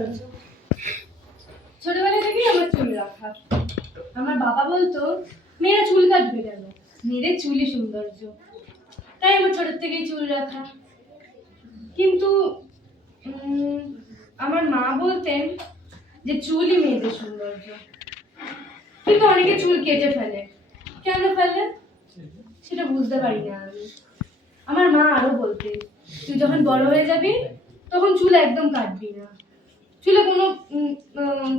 সৌন্দর্য ছোটবেলা থেকেই আমার চুল রাখা? আমার বাবা বলতো, মেয়েরা চুল কাটবে কেন? মেয়েদের চুলই সৌন্দর্য। তাই আমার ছোট থেকেই চুল রাখা। কিন্তু আমার মা বলতেন যে চুলই মেয়েদের সৌন্দর্য। কিন্তু অনেকে চুল কেটে ফেলে। কেন ফেলে? সেটা বুঝতে পারি না আমি। আমার মা আরও বলতেন, তুই যখন বড় হয়ে যাবি, তখন চুল একদম কাটবি না। চুলে কোনো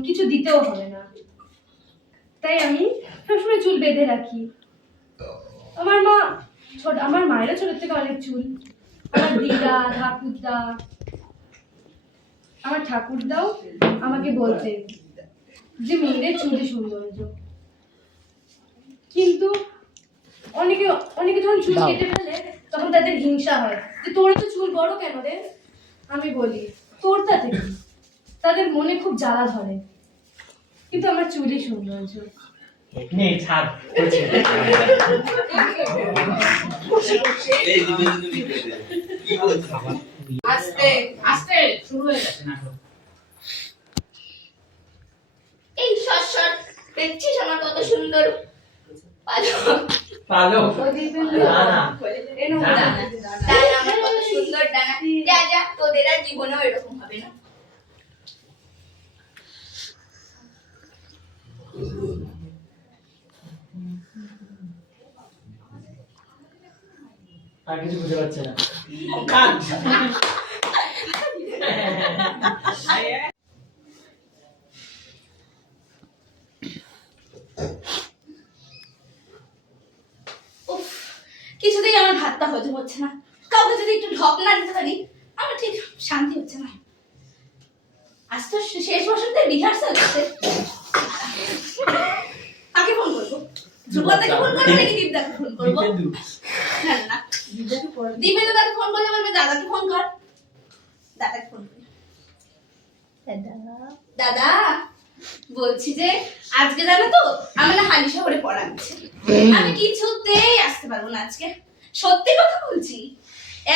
কিছু দিতেও হবে না। তাই আমি সবসময় চুল বেঁধে রাখি। আমার মা ছোট আমার মায়েরও ছোট থেকে অনেক চুল। আমার দিদা ঠাকুরদা আমার ঠাকুরদাও আমাকে বলতেন যে মেয়েদের চুলে সৌন্দর্য। কিন্তু অনেকে অনেকে যখন চুল কেটে ফেলে তখন তাদের হিংসা হয় যে তোর তো চুল বড় কেন রে? আমি বলি তোর তাতে কি? তাদের মনে খুব জ্বালা ধরে। কিন্তু আমার চুলই সৌন্দর্য এই দিকে দিকে কি বলছো আস্তে আস্তে শুরু হয়ে গেছে নাটক। এই সর সর দেখছিস আমার কত সুন্দর পালক। ডানা আমার কত সুন্দর ডানা। যা যা তোদের আর জীবনেও এরকম হবে না। আর কিছু বুঝতে পারছে না উফ কিছুতেই আমার ভাতটা হজম হচ্ছে না কাউকে যদি একটু ঢপ না দিতে পারি আমার ঠিক শান্তি হচ্ছে না আজ তো শে- শেষ বসন্তের রিহার্সাল হচ্ছে কাকে ফোন করব ধ্রুবদাকে ফোন করব নাকি দীপদাকে ফোন করব দীপেন্দু। না না দীপেন্দু দাকে ফোন করলে বলবে দাদাকে ফোন কর দাদাকে ফোন করি দাদা বলছি যে আজকে জানো তো আমি না হালি শহরে পড়াচ্ছি আমি কিছুতেই আসতে পারব না আজকে। সত্যি কথা বলছি?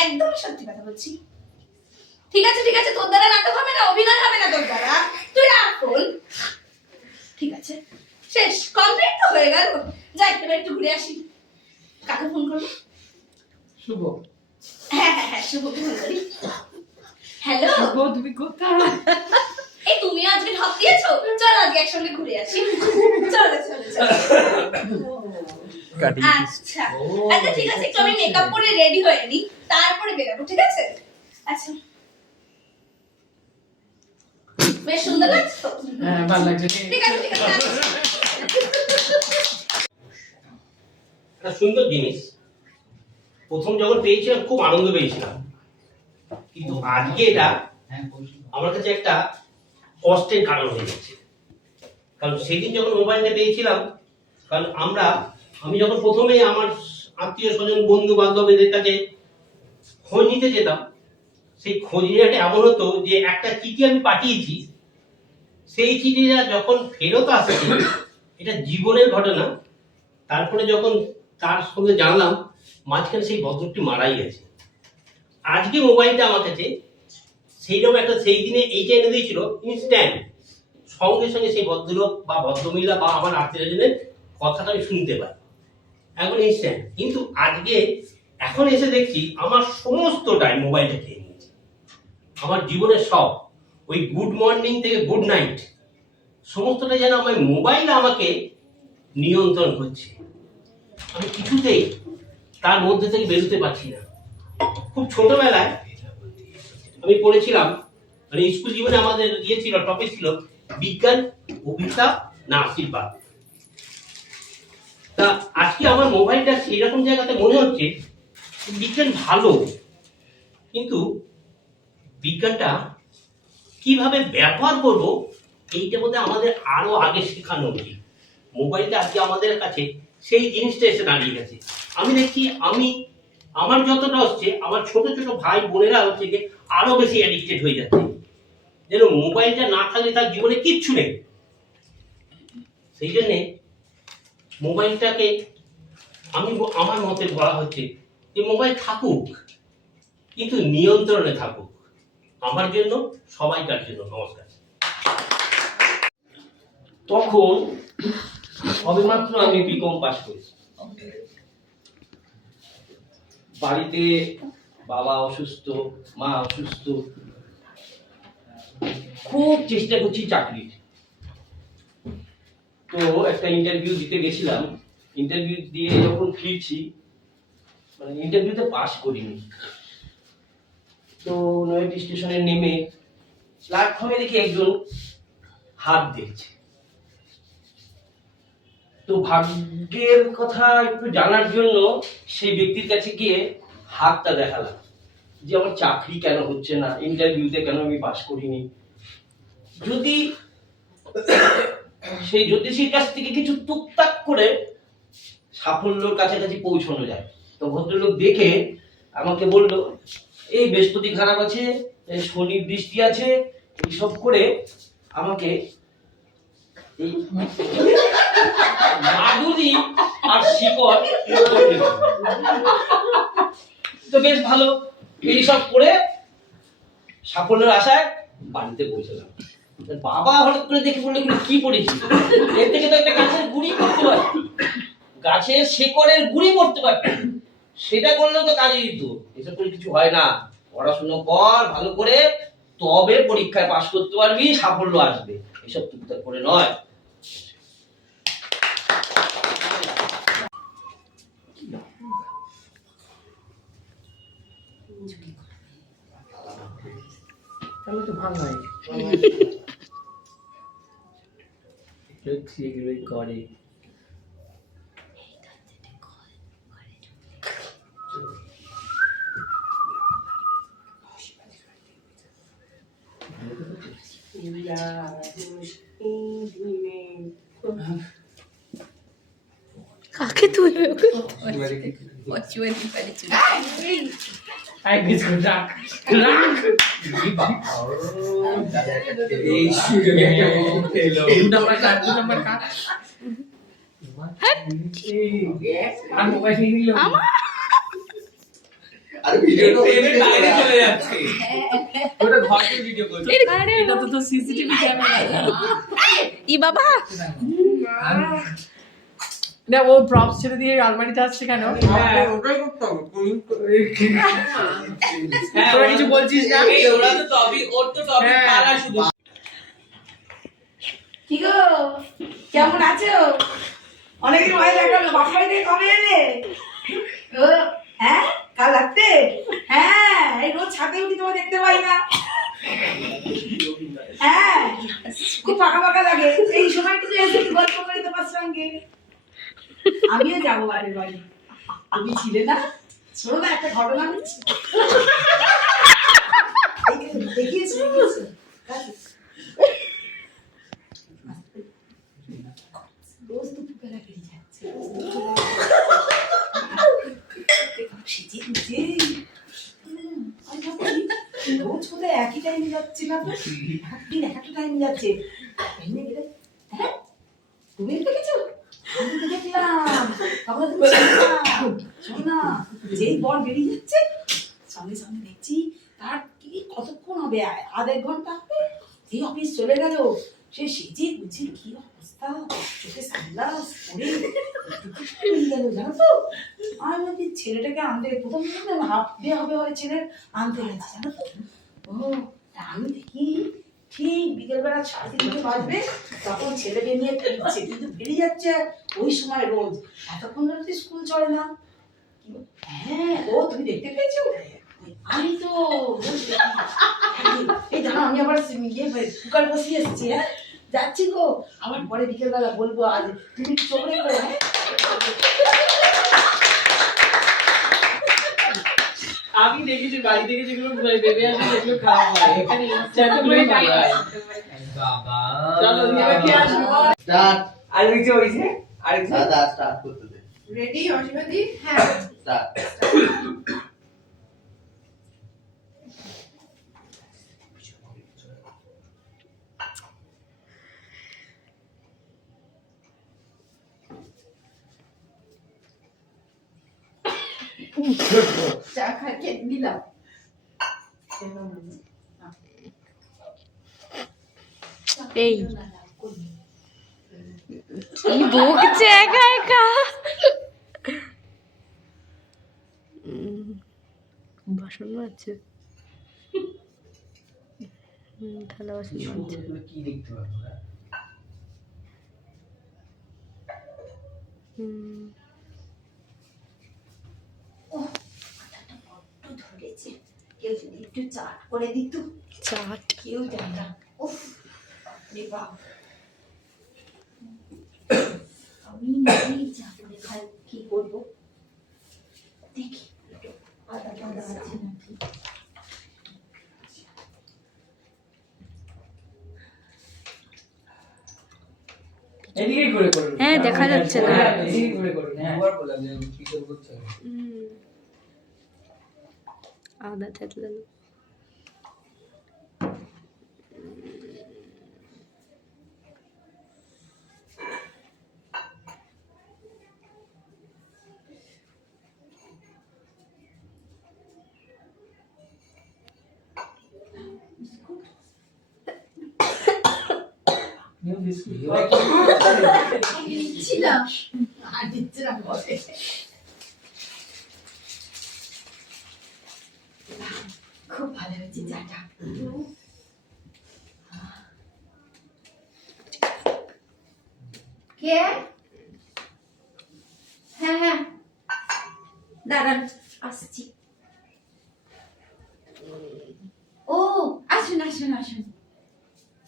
একদম সত্যি কথা বলছি। ঠিক আছে ঠিক আছে তোর দ্বারা নাটক হবে না অভিনয় হবে না তোর দ্বারা। তুই রাখ ফোন ঠিক আছে শেষ কমপ্লিট তো হয়ে গেল। যাই এবার একটু ঘুরে আসি। কাকে ফোন করব? শুভ। হ্যাঁ হ্যাঁ হ্যাঁ শুভ ফোন করি হ্যালো তুমি কোথায়? এই তুমি আজকে ঢপ দিয়েছ? চল আজকে একসঙ্গে ঘুরে আসি। চলো চলো চলো। আচ্ছা। আচ্ছা ঠিক আছে একটু আমি মেকআপ করে রেডি হয়ে নি তারপরে বেরোবো ঠিক আছে? আচ্ছা। বেশ সুন্দর লাগছে তো? হ্যাঁ ভালো লাগছে ঠিক। আছে ঠিক আছে একটা সুন্দর জিনিস। প্রথম যখন পেয়েছিলাম খুব আনন্দ পেয়েছিলাম। কিন্তু আজকে এটা আমার কাছে একটা কষ্টের কারণ হয়ে গেছে। কারণ সেদিন যখন মোবাইলটা পেয়েছিলাম, কারণ আমরা, আমি যখন প্রথমে আমার আত্মীয় স্বজন বন্ধু বান্ধবীদের কাছে খোঁজ নিতে যেতাম, সেই খোঁজ নেওয়াটা এমন হতো যে একটা চিঠি আমি পাঠিয়েছি, সেই চিঠিটা যখন ফেরত আসছে, এটা জীবনের ঘটনা। তারপরে যখন তার সঙ্গে জানলাম, মাঝখানে সেই ভদ্রটি মারাই গেছে। আজকে মোবাইলটা আমার কাছে সেইরকম একটা সেই দিনে এইটা এনে দিয়েছিল ইনস্ট্যান্ট সঙ্গে সঙ্গে সেই ভদ্রলোক বা ভদ্রমহিলা বা আমার আত্মীয়জনের কথাটা আমি শুনতে পাই। এখন ইনস্ট্যান্ট কিন্তু আজকে এখন এসে দেখছি আমার সমস্তটাই মোবাইলটা খেয়ে নিয়েছে। আমার জীবনের সব। ওই গুড মর্নিং থেকে গুড নাইট সমস্তটা যেন আমার মোবাইল আমাকে নিয়ন্ত্রণ করছে। আমি কিছুতেই তার মধ্যে থেকে বেরোতে পারছি না। খুব ছোটবেলায় আমি পড়েছিলাম মানে স্কুল জীবনে আমাদের ইয়ে ছিল টপিক ছিল, বিজ্ঞান অভিতা না আশীর্বাদ। তা আজকে আমার মোবাইলটা সেই রকম জায়গাতে মনে হচ্ছে, বিজ্ঞান ভালো, কিন্তু বিজ্ঞানটা কীভাবে ব্যবহার করব, এইটা মধ্যে আমাদের আরও আগে শেখানো উচিত। মোবাইলটা আজকে আমাদের কাছে, সেই জিনিসটা এসে দাঁড়িয়ে গেছে। আমি দেখছি, আমি আমার যতটা হচ্ছে, আমার ছোট ছোট ভাই বোনেরা হচ্ছে গিয়ে আরও বেশি অ্যাডিক্টেড হয়ে যাচ্ছে। যেন মোবাইলটা না থাকলে তার জীবনে কিচ্ছু নেই। সেই জন্যে মোবাইলটাকে আমি আমার মতে বলা হচ্ছে যে মোবাইল থাকুক, কিন্তু নিয়ন্ত্রণে থাকুক। আমার জন্য, সবাইকার জন্য। নমস্কার। তখন সবেমাত্র আমি বিকম পাস করেছি। বাড়িতে বাবা অসুস্থ, মা অসুস্থ, খুব চেষ্টা করছি চাকরির। তো একটা ইন্টারভিউ দিতে গেছিলাম। ইন্টারভিউ দিয়ে যখন ফিরছি মানে ইন্টারভিউতে পাস করিনি। তো নয়াটি স্টেশনে নেমে প্ল্যাটফর্মে দেখি একজন হাত দেখছে তো ভাগ্যের কথা একটু জানার জন্য সেই ব্যক্তির কাছে গিয়ে হাতটা দেখালাম। যে আমার চাকরি কেন হচ্ছে না? ইন্টারভিউতে কেন আমি পাস করিনি? যদি সেই জ্যোতিষীর কাছ থেকে কিছু টুকটাক করে সাফল্যর কাছাকাছি পৌঁছানো যায়। তো ভদ্রলোক দেখে আমাকে বলল, এই বৃহস্পতি খারাপ আছে, এই শনির দৃষ্টি আছে, এইসব করে আমাকে মাদুরি আর শিকড় তো বেশ ভালো। এইসব করে সাফল্যের আশায় বাড়িতে পৌঁছলাম। বাবা হঠাৎ করে দেখে বলল কি পড়েছি এর থেকে তো একটা গাছের গুড়ি করতে পারে। গাছের শেকড়ের গুড়ি করতে পারে। সেটা করলেও তো কাজে দিত। এসব করে কিছু হয় না। পড়াশুনো কর, ভালো করে, তবে পরীক্ষায় পাশ করতে পারবি, সাফল্য আসবে। এসব টুকটাক করে নয়। তো ভালো হয়। করে। কাকে তুলবে? আই বিস্কুট রাখ রাখ এই সুযোগে দু নাম্বার কাট নাম্বার কাট আর এর বাইরে চলে যাচ্ছে ওটা ঘরে ভিডিও করছে এটা তো সিসিটিভি ক্যামেরা ই বাবা। না ও প্রপস ছেড়ে দিয়ে আলমারিতে আসছে কেন? ওটাই করতে হবে হ্যাঁ তোরা কিছু বলছিস না? ওরা তো টপিক ওর তো টপিক হ্যাঁ। পালা শুধু। কি গো? কেমন আছো? অনেকদিন ভয় দেখাল বাসায় থেকে কবে এলে। ও হ্যাঁ? কাল রাত্রে? হ্যাঁ এই রোজ ছাদে উঠি তোমার দেখতে পাই না। হ্যাঁ খুব ফাঁকা ফাঁকা লাগে। এই সময় কিন্তু এসে একটু গল্প করি তোমার সঙ্গে আমিও যাব বাড়ির বাড়ি তুমি ছিলে না শোনো না একটা ঘটনা হচ্ছে রোজ কোথায় একই টাইমে যাচ্ছে না একদিন যাচ্ছে এমনি গেলে হ্যাঁ তুমি দেখেছ আমি তো দেখলাম আমরা তো ছিলাম শোনো না যেই বর বেরিয়ে যাচ্ছে সঙ্গে সঙ্গে দেখছি তার কি কতক্ষণ হবে আ- আধ এক ঘণ্টা হবে এই অফিস চলে গেল সে সেজে গুজে কি অবস্থা চোখে সানগ্লাস পরে বেরিয়ে গেল জানো তো আমি বলছি ছেলেটাকে আনতে প্রথম প্রথম হাফ হবে হয় ছেলের, আনতে গেছে জানো তো? ও আমি দেখি, ঠিক বিকেলবেলা সাড়ে তিনটে বাজবে, তখন ছেলেকে নিয়ে ফিরছে, কিন্তু বেরিয়ে যাচ্ছে ওই সময় রোজ। এতক্ষণ ধরে স্কুল চলে না। হ্যাঁ ও, তুমি দেখতে পেয়েছ? আমি তো এই দাঁড়া আমি আবার ইয়ে কুকার বসিয়ে এসেছি হ্যাঁ? যাচ্ছি গো। আবার পরে বিকেলবেলা বলব, আজ তুমি চোখ রেখো হ্যাঁ? আমি দেখেছি বাড়ি থেকে যেগুলো বেবি আসে সেগুলো খারাপ হয়। এখানে ইনস্ট্যান্ট করে ভালো হয় বাবা। চলো এবার কি আসব স্টার্ট। আর ওই যে ওই যে আর দাদা স্টার্ট করতে দে। রেডি অসীমাদি হ্যাঁ। স্টার্ট। চা খাইয়ে দিলাম এই কি বকছে একা একা বাসন হুম, থালা বাসন মাজছে কি দেখতে পাবো হুম, একটু ধরেছে কেউ যদি একটু চাট করে দিত চাট? কেউ না। উফ রে আমি নিজেই চা করে খাই কি করব? দেখি আদা টাদা আছে নাকি? হ্যাঁ, দেখা যাচ্ছে না। হ্যাঁ, এদিকে করে করুন হ্যাঁ দুবার বললাম যে কি করব চল। হুম। আদা থেতলানো নিউ বিস্কুট দিচ্ছিলাম আর দিচ্ছিলাম বলে খুব ভালো হয়েছে চাটা কে হ্যাঁ হ্যাঁ দাঁড়ান আসছি ও আসুন আসুন আসুন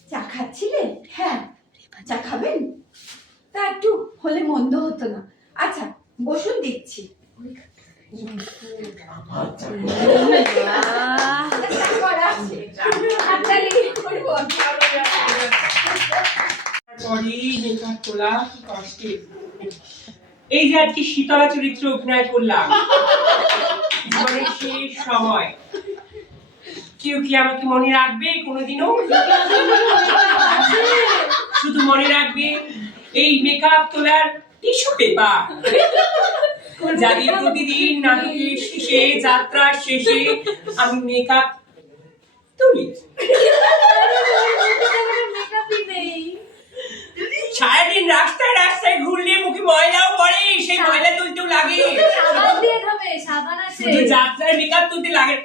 চা খাচ্ছিলে হ্যাঁ চা খাবেন তা একটু হলে মন্দ হতো না আচ্ছা বসুন দিচ্ছি এই যে আজকে শীতলা চরিত্রে অভিনয় করলাম। জীবনের শেষ সময়। কেউ কি আমাকে মনে রাখবে কোনোদিনও? শুধু মনে রাখবে, এই মেকআপ তোলার টিস্যু পেপার প্রতিদিন নাটকের শেষে যাত্রার শেষে আমি মেকআপ তুলি। সারাদিন রাস্তায় রাস্তায় ঘুরলে মুখে ময়লাও পড়ে, সেই ময়লা তুলতেও লাগে। যাত্রায় মেকআপ তুলতে লাগে।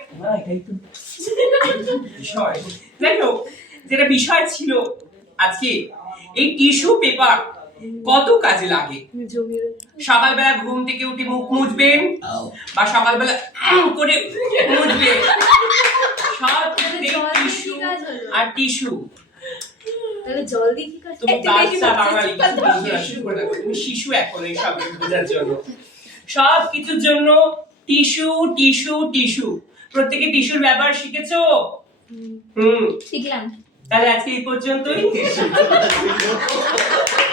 তো বিষয়। যেটা বিষয় ছিল আজকে, এই টিস্যু পেপার কত কাজে লাগে। সকালবেলা ঘুম থেকে উঠে মুখ মুছবেন বা সকালবেলা করে মুছবেন। সব টিস্যু আর টিস্যু শিশু এখন এই সব বোঝার জন্য। সব কিছুর জন্য টিস্যু টিস্যু টিস্যু প্রত্যেকে টিস্যুর ব্যবহার শিখেছো? হুম। শিখলাম। তাহলে আজকে এই পর্যন্তই।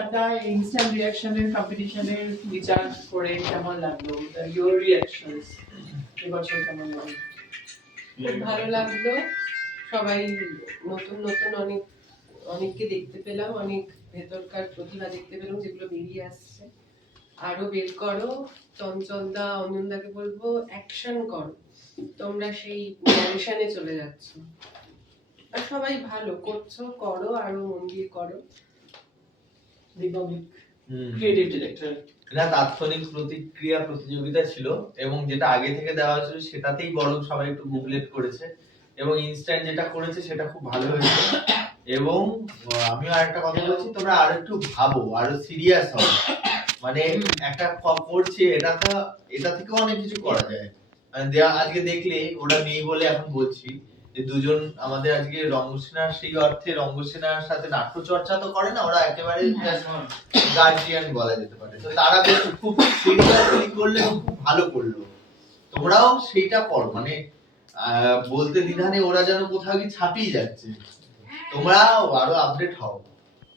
আড্ডা ইনস্ট্যান্ট রিয়াকশনের কম্পিটিশনের বিচার করে কেমন লাগল ইউর রিয়াকশনস এবছর কেমন লাগল ভালো লাগল সবাই নতুন নতুন অনেক অনেককে দেখতে পেলাম অনেক ভেতরকার প্রতিভা দেখতে পেলাম যেগুলো বেরিয়ে আসছে আরও বের করো চঞ্চলদা অঞ্জনদাকে বলব অ্যাকশন করো। তোমরা সেই ন্যারেশনে চলে যাচ্ছ। আর সবাই ভালো করছ করো আরও মন দিয়ে করো। হুম। ক্রিয়েটিভ ডিরেক্টর এটা তাৎক্ষণিক প্রতিক্রিয়া প্রতিযোগিতা ছিল এবং যেটা আগে থেকে দেওয়া হয়েছিল সেটাতেই বরং সবাই একটু গুগলেট করেছে। এবং ইনস্ট্যান্ট যেটা করেছে সেটা খুব ভালো হয়েছে। এবং আমিও আরেকটা কথা বলছি তোমরা আরও একটু ভাবো আরও সিরিয়াস হও। মানে একটা করছে এটা তো এটা থেকেও অনেক কিছু করা যায়। মানে আজকে দেখলে ওরা নেই বলে এখন বলছি যে দুজন আমাদের আজকে রঙ্গসেনার সেই অর্থে রঙ্গসেনার সাথে নাট্য চর্চা তো করে না ওরা একেবারে গার্জিয়ান বলা যেতে পারে। তো তারা খুব সিরিয়াসলি করলে খুব ভালো করল। তোমরাও সেইটা করো মানে আহ, বলতে দ্বিধানে ওরা যেন কোথাও কি ছাপিয়ে যাচ্ছে। তোমরাও আরও আপডেট হও।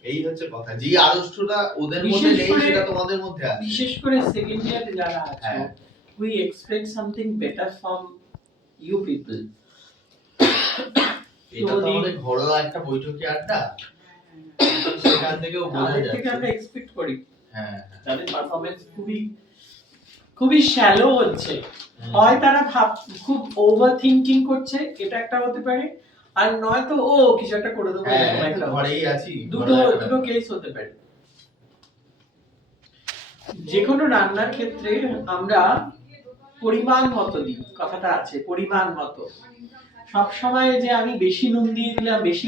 এই হচ্ছে কথা। যে আড়ষ্টটা ওদের মধ্যে নেই সেটা তোমাদের মধ্যে আছে। বিশেষ করে সেকেন্ড ইয়ার যারা আছে হ্যাঁ। We expect something better from you people এটা তো আমাদের ঘরোয়া একটা বৈঠকি আড্ডা সেখান থেকেও বোঝা তাদের থেকে আমরা এক্সপেক্ট করি। হ্যাঁ। তাদের পারফরমেন্স খুবই খুবই শ্যালো হচ্ছে। হয়। তারা ভাব খুব ওভার থিঙ্কিং করছে এটা একটা হতে পারে। আর নয়তো ও কিছু একটা করে দেবো হ্যাঁ ঘরেই আছি দুটো দুটো কেস হতে পারে। যে কোনো রান্নার ক্ষেত্রে আমরা পরিমাণ মতো দিই কথাটা আছে পরিমাণ মতো। সব সময় যে আমি বেশি নুন দিয়ে দিলাম বেশি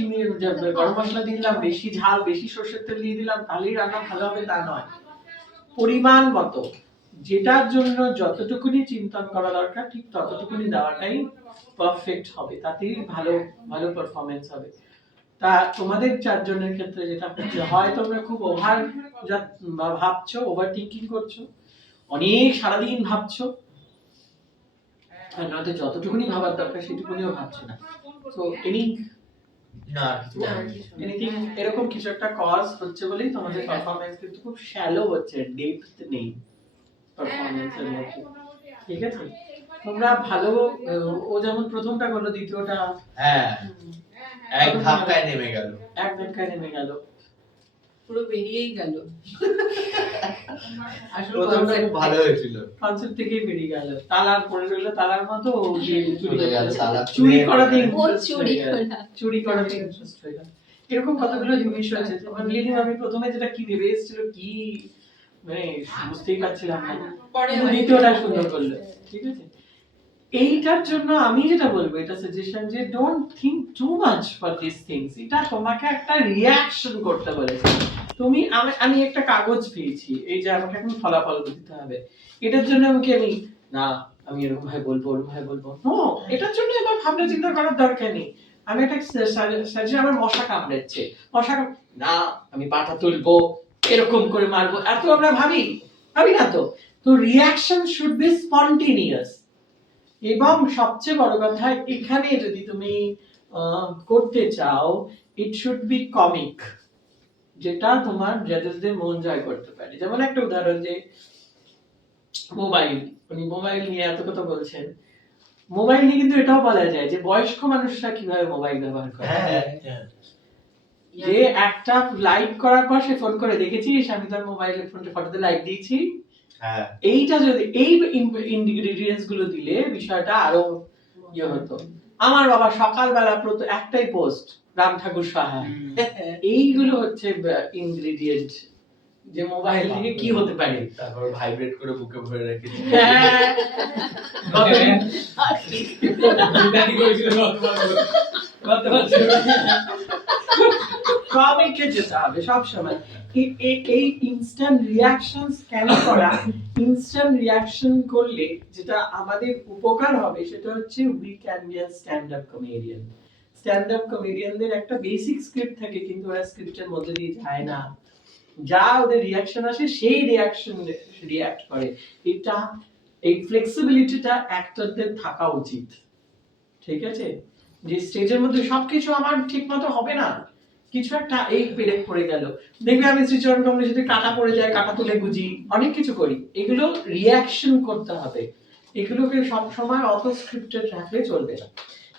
গরম মশলা দিয়ে দিলাম বেশি ঝাল বেশি সর্ষের তেল দিয়ে দিলাম তাহলেই রান্না ভালো হবে তা নয়। পরিমাণ মতো। যেটার জন্য যতটুকুনি চিন্তন করা দরকার ঠিক ততটুকুনি দেওয়াটাই পারফেক্ট হবে। তাতেই ভালো ভালো পারফরমেন্স হবে। তা তোমাদের চারজনের ক্ষেত্রে যেটা হচ্ছে হয় তোমরা খুব ওভার ভাবছ ওভার থিঙ্কিং করছ অনেক সারাদিন ভাবছ আর নয়তো যতটুকুনি ভাবার দরকার সেটুকুনিও ভাবছ না। তো এনি না। এনিথিং এরকম কিছু একটা কজ হচ্ছে বলেই তোমাদের পারফরমেন্স কিন্তু খুব শ্যালো হচ্ছে ডেপথ নেই। পারফরমেন্সের মধ্যে। ঠিক আছে। তোমরা ভালো ও যেমন প্রথমটা করল দ্বিতীয়টা হ্যাঁ। এক ধাক্কায় নেমে গেল। এক ধাক্কায় নেমে গেল। পুরো বেরিয়েই গেল। আসলে প্রথমটা খুব ভালো হয়েছিল। কনসেপ্ট থেকেই বেরিয়ে গেল। তালার পড়ে রইল তালার মতো চুরি চলে গেল, তালা। চুরি খুলে করাতে চুরি করা। চুরি করাতে ইন্টারেস্ট হয়ে গেল। এরকম কতগুলো জিনিস আছে? যেমন লিলি আমি প্রথমে যেটা কি ভেবে এসেছিল কি মানে বুঝতেই পারছিলাম না। পরে কিন্তু। দ্বিতীয়টা সুন্দর করল। ঠিক আছে? এইটার জন্য আমি যেটা বলব এটা সাজেশন যে don't think too much for this things এটা তোমাকে একটা রিয়াকশন করতে বলেছে। তুমি আমি আমি একটা কাগজ পেয়েছি এই যে আমাকে এখন ফলাফল দিতে হবে। এটার জন্য আমাকে আমি না আমি এরকম ভাবে বলব ওরকম ভাবে বলব। নো এটার জন্য এবার ভাবনা চিন্তা করার দরকার নেই। আমি একটা সাজে আমার মশা কামড়াচ্ছে। মশা না আমি পাটা তুলবো। এরকম করে মারবো। এত আমরা ভাবি ভাবি না তো? তো রিয়াকশন শুড বি স্পন্টেনিয়াস এবং সবচেয়ে বড় কথা, এখানে যদি তুমি করতে চাও ইট শুড বি কমিক যেটা তোমার জাজেসদের মন জয় করতে পারে। যেমন একটা উদাহরণ যে মোবাইল উনি মোবাইল নিয়ে এত কথা বলছেন। মোবাইল নিয়ে কিন্তু এটাও বলা যায় যে, বয়স্ক মানুষরা কীভাবে মোবাইল ব্যবহার করে। হ্যাঁ। যে একটা লাইক করার পর সে ফোন করে দেখেছিস? আমি তোর মোবাইলে ফোনটা ফটোতে লাইক দিয়েছি। হ্যাঁ। এইটা যদি এই ইনগ্রেডিয়েন্টসগুলো দিলে বিষয়টা আরও ইয়ে হতো। আমার বাবা সকালবেলা প্রত একটাই পোস্ট রাম ঠাকুর সাহা এইগুলো হচ্ছে ইনগ্রেডিয়েন্ট যে মোবাইল থেকে কি হতে পারে। তারপর ভাইব্রেট করে বুকে ভরে রেখেছি। হ্যাঁ। কমিকে যেতে হবে সবসময়। এই- ইনস্ট্যান্ট রিয়াকশন করা? ইনস্ট্যান্ট রিয়াকশন করলে যেটা আমাদের উপকার হবে সেটা হচ্ছে we can be stand up comedian stand up কমেডিয়ানদের একটা বেসিক স্ক্রিপ্ট থাকে কিন্তু ওরা স্ক্রিপ্টের মধ্যে দিয়ে যায় না। যা ওদের রিয়াকশন আসে, সেই রিয়াকশন রিয়াক্ট করে। এটা, এই ফ্লেক্সিবিলিটিটা অ্যাক্টরদের থাকা উচিত। ঠিক আছে? যে স্টেজের মধ্যে সবকিছু আমার ঠিক মতো হবে না। কিছু একটা এই পেরেক পড়ে গেল। দেখবে আমি শ্রীচরণ কমলে যদি কাটা পড়ে যায় কাটা তুলে বুঝি অনেক কিছু করি। এগুলো রিয়াকশন করতে হবে। এগুলোকে সব সময় অত স্ক্রিপ্টেড রাখলে চলবে না।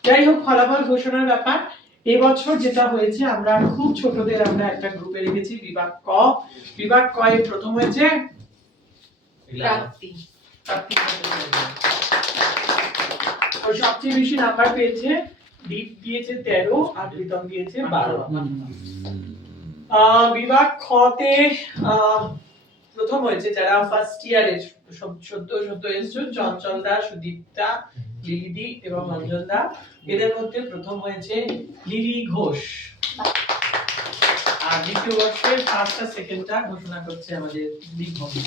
যাই হোক ফলাফল ঘোষণার ব্যাপার। এবছর যেটা হয়েছে আমরা খুব ছোটদের আমরা একটা গ্রুপে রেখেছি বিভাগ ক। বিভাগ ক এ প্রথম হয়েছে সবচেয়ে বেশি নাম্বার পেয়েছে দীপ দিয়েছে তেরো আর প্রীতম দিয়েছে বারো। বিভাগ খতে প্রথম হয়েছে যারা ফার্স্ট ইয়ারে সদ্য সদ্য এসছো চঞ্চল দা সুদীপ্তা লিলিদি এবং অঞ্জন দা। এদের মধ্যে প্রথম হয়েছে লিলি ঘোষ। আর দ্বিতীয় বর্ষের ফার্স্ট আর সেকেন্ডটা ঘোষণা করছে আমাদের দীপভূমি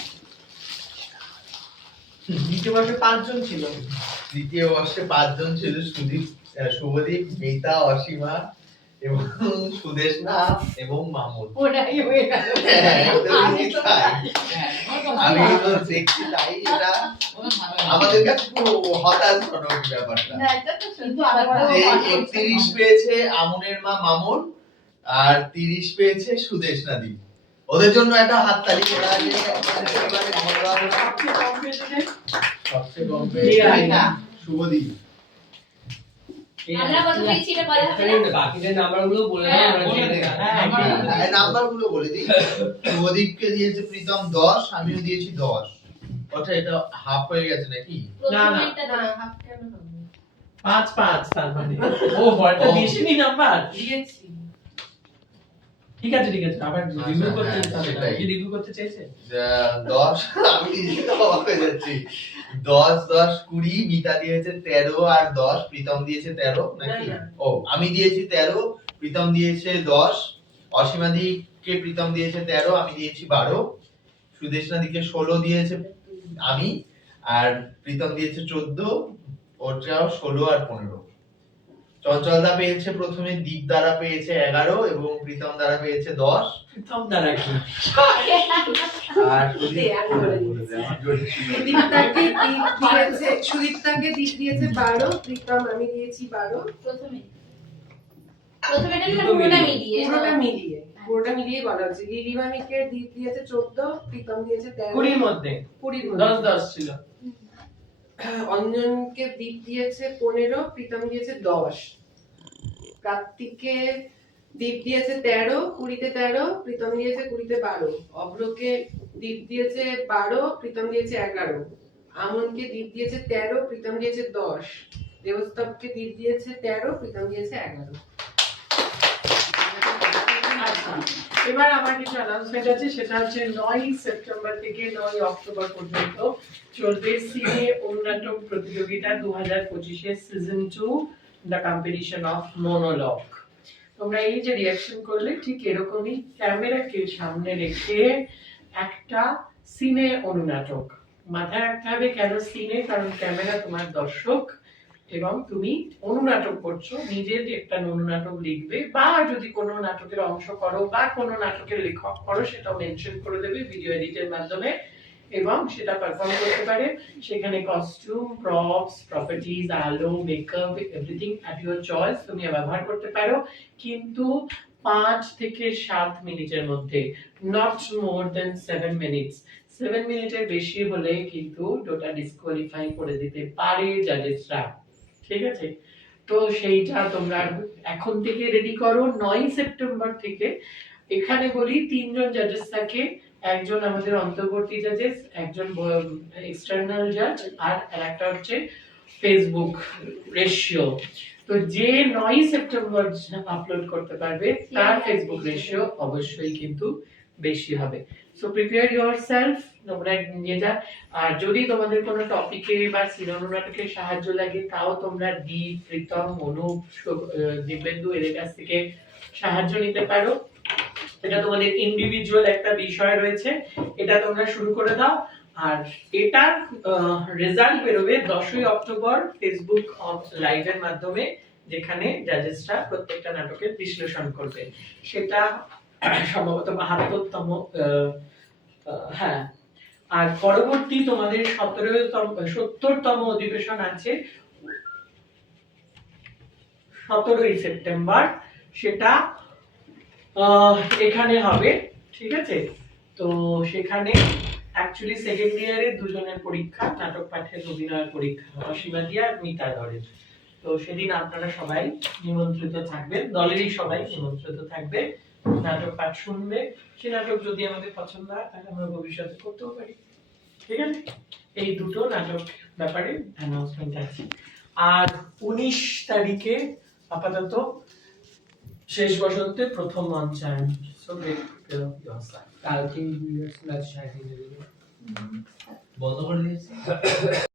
দ্বিতীয় বর্ষে পাঁচজন ছিল। দ্বিতীয় বর্ষে পাঁচজন ছিল সুদীপ শুভদীপ মিতা অসীমা এবং সুদেশনা এবং মামুন। ওরাই হয়ে গেল। হ্যাঁ। হ্যাঁ, আমি তো দেখছি তাই এটা আমাদের কাছে পুরো হতাশজনক ব্যাপারটা। একত্রিশ পেয়েছে আমনের মা মামুন আর তিরিশ পেয়েছে সুদেশ নাদি ওদের জন্য একটা হাততালি সবচেয়ে কম পেয়েছে? শুভদীপ। নাম্বারগুলো বলে দিই। প্রদীপকে দিয়েছে প্রীতম দশ আমিও দিয়েছি দশ। আচ্ছা এটা হাফ হয়ে গেছে নাকি? না, না। হবে? পাঁচ পাঁচ তার মানে। ও নাম্বার। দিয়েছি। ঠিক আছে ঠিক আছে আবার রিভিউ আচ্ছা, করতে হ্যাঁ, হবে। রিভিউ করতে আহ, দশ আমি নিজে অবাক হয়ে যাচ্ছি। দশ দশ কুড়ি মিতা দিয়েছে তেরো আর দশ প্রীতম দিয়েছে তেরো নাকি। ও আমি দিয়েছি তেরো প্রীতম দিয়েছে দশ অসীমাদিকে প্রীতম দিয়েছে তেরো আমি দিয়েছি বারো সুদেশনা দিকে ষোলো দিয়েছে আমি আর প্রীতম দিয়েছে চোদ্দ ওটাও ষোলো আর পনেরো চঞ্চলদা পেয়েছে প্রথমে দীপ দ্বারা পেয়েছে এগারো এবং প্রীতম দ্বারা পেয়েছে দশ। প্রথম দ্বারা কি? আর। সুদীপ্তাকে দিক দিয়েছে। বারো প্রীতম আমি দিয়েছি বারো। প্রথমে। পুরোটা মিলিয়ে। মিলিয়ে। পুরোটা মিলিয়ে পুরোটা মিলিয়ে বলা হচ্ছে লিলিমামিকে দিক দিয়েছে চোদ্দ প্রীতম দিয়েছে তেরো। কুড়ির মধ্যে। কুড়ির দশ দশ ছিল। অঞ্জনকে দীপ দিয়েছে পনেরো, প্রীতম দিয়েছে দশ। কার্তিককে দীপ দিয়েছে তেরো, কুড়িতে তেরো, প্রীতম দিয়েছে কুড়িতে বারো। অভ্রকে দীপ দিয়েছে বারো, প্রীতম দিয়েছে এগারো। আমনকে দীপ দিয়েছে তেরো, প্রীতম দিয়েছে দশ। দেবস্তবকে দীপ দিয়েছে তেরো, প্রীতম দিয়েছে এগারো। আচ্ছা। এবার আমার কিছু অ্যানাউন্সমেন্ট আছে সেটা হচ্ছে নয় সেপ্টেম্বর থেকে নয় অক্টোবর পর্যন্ত চলবে সিনে অন্যতম প্রতিযোগিতা দু হাজার পঁচিশের season two the competition of monologue তোমরা এই যে রিয়াকশন করলে, ঠিক এরকমই ক্যামেরাকে সামনে রেখে একটা সিনে অনুনাটক মাথায় রাখতে হবে কেন সিনে? কারণ ক্যামেরা তোমার দর্শক। এবং তুমি অনুনাটক করছ, নিজের একটা অনুনাটক লিখবে, বা যদি কোনো নাটকের অংশ করো, বা কোনো নাটকের লেখক করো, সেটাও মেনশন করে দেবে ভিডিও এডিটের মাধ্যমে, এবং সেটা পারফর্ম করতে পারে। সেখানে কস্টিউম প্রপস প্রপার্টিজ আলো makeup everything at your choice তুমি ব্যবহার করতে পারো। কিন্তু পাঁচ থেকে সাত মিনিটের মধ্যে not more than seven minutes seven মিনিটের বেশি হলে কিন্তু ওটা ডিসকোয়ালিফাই করে দিতে পারে জাজেসরা ঠিক আছে? তো সেইটা তোমরা এখন থেকে রেডি করো। নয় সেপ্টেম্বর থেকে এখানে বলি তিনজন জাজেস থাকে। একজন আমাদের অন্তর্বর্তী জাজেস একজন এক্সটার্নাল জাজ আর একটা হচ্ছে ফেসবুক রেশিও তো যে নয় সেপ্টেম্বর আপলোড করতে পারবে তার ফেসবুক রেশিও অবশ্যই কিন্তু বেশি হবে। সো প্রিপেয়ার ইউর সেলফ তোমরা যা আর যদি তোমাদের কোনো টপিকে বা সিনেমা নাটকের সাহায্য লাগে, তাও তোমরা দীপ প্রীতম অনুপ দিব্যেন্দু এদের কাছ থেকে সাহায্য নিতে পারো। এটা তোমাদের ইন্ডিভিজুয়াল একটা বিষয় রয়েছে। এটা তোমরা শুরু করে দাও। আর এটার রেজাল্ট বেরোবে দশই অক্টোবর ফেসবুক লাইভের মাধ্যমে, যেখানে জাজেসরা প্রত্যেকটা নাটকের বিশ্লেষণ করবে। সেটা সম্ভবত বাহাত্তরতম হ্যাঁ। আর পরবর্তী তোমাদের সতেরোতম, সত্তরতম অধিবেশন আছে সতেরোই সেপ্টেম্বর। সেটা এখানে হবে, ঠিক আছে? তো সেখানে অ্যাকচুয়ালি সেকেন্ড ইয়ারের দুজনের পরীক্ষা, নাটক পাঠের অভিনয়ের পরীক্ষা অসীমা দিয়া আর মিতা ধরের তো সেদিন আপনারা সবাই নিমন্ত্রিত থাকবেন, দলেরই সবাই নিমন্ত্রিত থাকবে। নাটক পাঠ শুনবে সে নাটক যদি আমাদের পছন্দ হয়, তাহলে আমরা ভবিষ্যতে করতেও পারি। ঠিক আছে? এই দুটো নাটক ব্যাপারে অ্যানাউন্সমেন্ট আছে। আর উনিশ তারিখে আপাতত শেষ বসন্তে প্রথম মঞ্চায়ন। কালকে বন্ধ করে দিয়েছি?